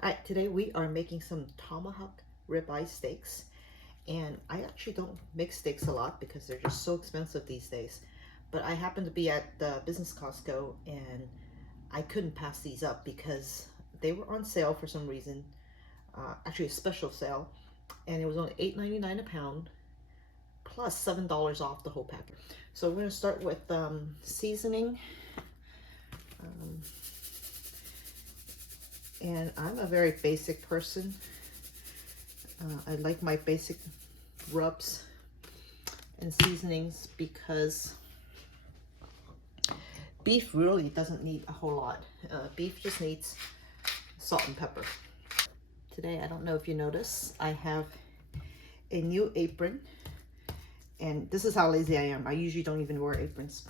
Alright, today we are making some tomahawk ribeye steaks, and I actually don't make steaks a lot because they're just so expensive these days. But I happened to be at the business Costco and I couldn't pass these up because they were on sale for some reason. Actually a special sale, and it was only $8.99 a pound plus $7 off the whole pack. So we're going to start with seasoning. And I'm a very basic person. I like my basic rubs and seasonings because beef really doesn't need a whole lot. Beef just needs salt and pepper. Today, I don't know if you notice, I have a new apron, and this is how lazy I am. I usually don't even wear aprons,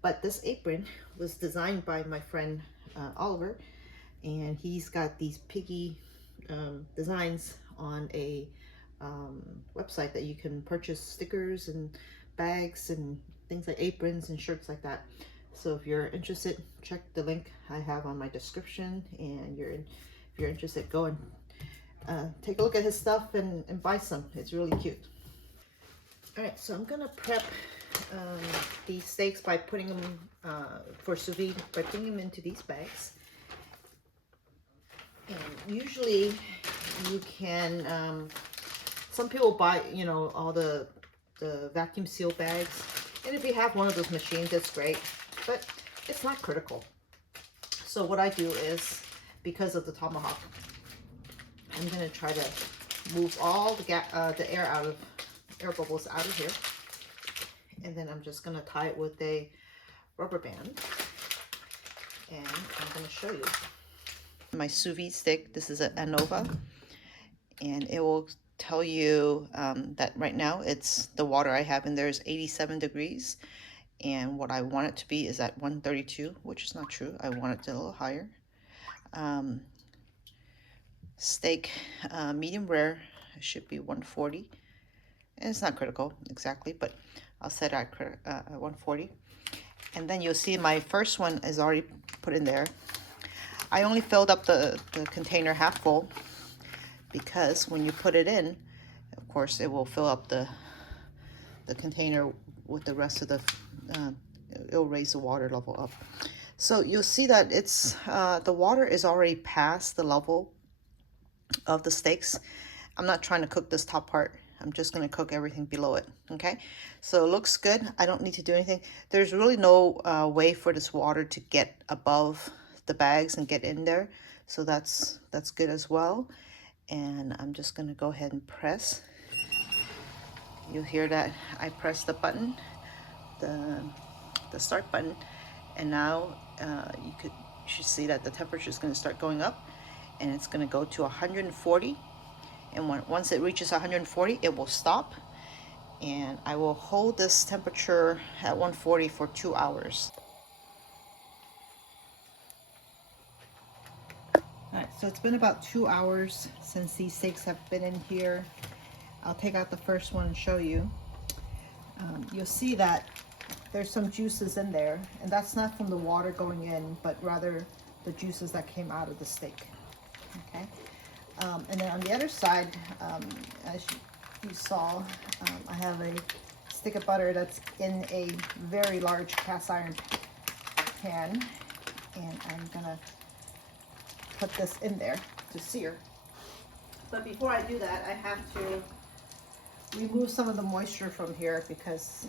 but this apron was designed by my friend Oliver, and he's got these piggy designs on a website that you can purchase stickers and bags and things like aprons and shirts like that. So if you're interested, check the link I have on my description, and if you're interested, go and take a look at his stuff and buy some. It's really cute. All right, so I'm gonna prep these steaks by putting them for sous vide, by putting them into these bags. And usually you can, some people buy, you know, all the vacuum seal bags. And if you have one of those machines, that's great, but it's not critical. So what I do is, because of the tomahawk, I'm gonna try to move all the air bubbles out of here. And then I'm just gonna tie it with a rubber band. And I'm gonna show you. My sous vide stick, this is an ANOVA, and it will tell you that right now it's the water I have in there is 87 degrees, and what I want it to be is at 132, which is not true. I want it a little higher. Steak medium rare should be 140, and it's not critical exactly, but I'll set it at 140. And then you'll see my first one is already put in there. I only filled up the container half full because when you put it in, of course, it will fill up the container with the rest of the, it'll raise the water level up. So you'll see that it's, the water is already past the level of the steaks. I'm not trying to cook this top part. I'm just going to cook everything below it. Okay, so it looks good. I don't need to do anything. There's really no way for this water to get above the bags and get in there, so that's good as well. And I'm just going to go ahead and press. You'll hear that I press the button, the start button, and now you should see that the temperature is going to start going up, and it's going to go to 140. And once it reaches 140, it will stop, and I will hold this temperature at 140 for 2 hours. All right, so it's been about 2 hours since these steaks have been in here. I'll take out the first one and show you. You'll see that there's some juices in there, and that's not from the water going in, but rather the juices that came out of the steak. Okay, and then on the other side, as you saw, I have a stick of butter that's in a very large cast iron pan, and I'm gonna put this in there to sear. But before I do that, I have to remove some of the moisture from here because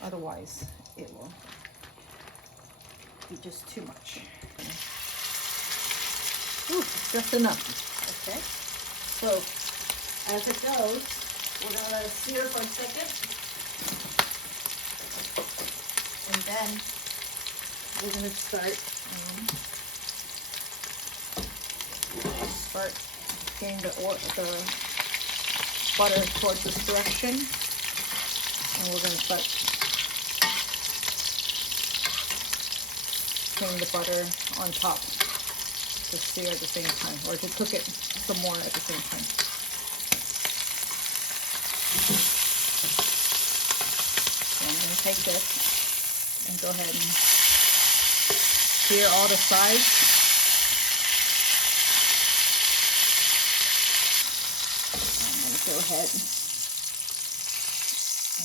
otherwise it will be just too much. Ooh, just enough. Okay, so as it goes, we're going to let it sear for a second, and then we're going to start getting the butter towards this direction, and we're going to start putting the butter on top to sear at the same time, or to cook it some more at the same time. So I'm going to take this and go ahead and sear all the sides. go ahead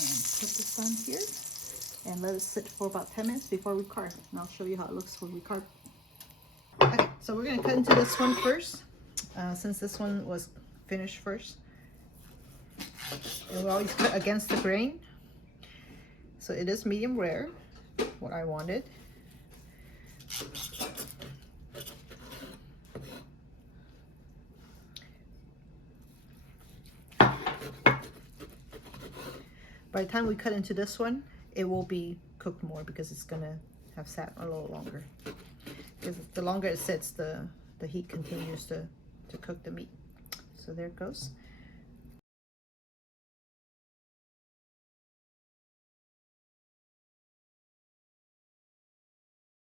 and put this on here and let it sit for about 10 minutes before we carve. And I'll show you how it looks when we carve. Okay, so we're gonna cut into this one first, since this one was finished first. And we always cut against the grain. So it is medium rare, what I wanted. By the time we cut into this one, it will be cooked more because it's gonna have sat a little longer. Because the longer it sits, the heat continues to cook the meat. So there it goes.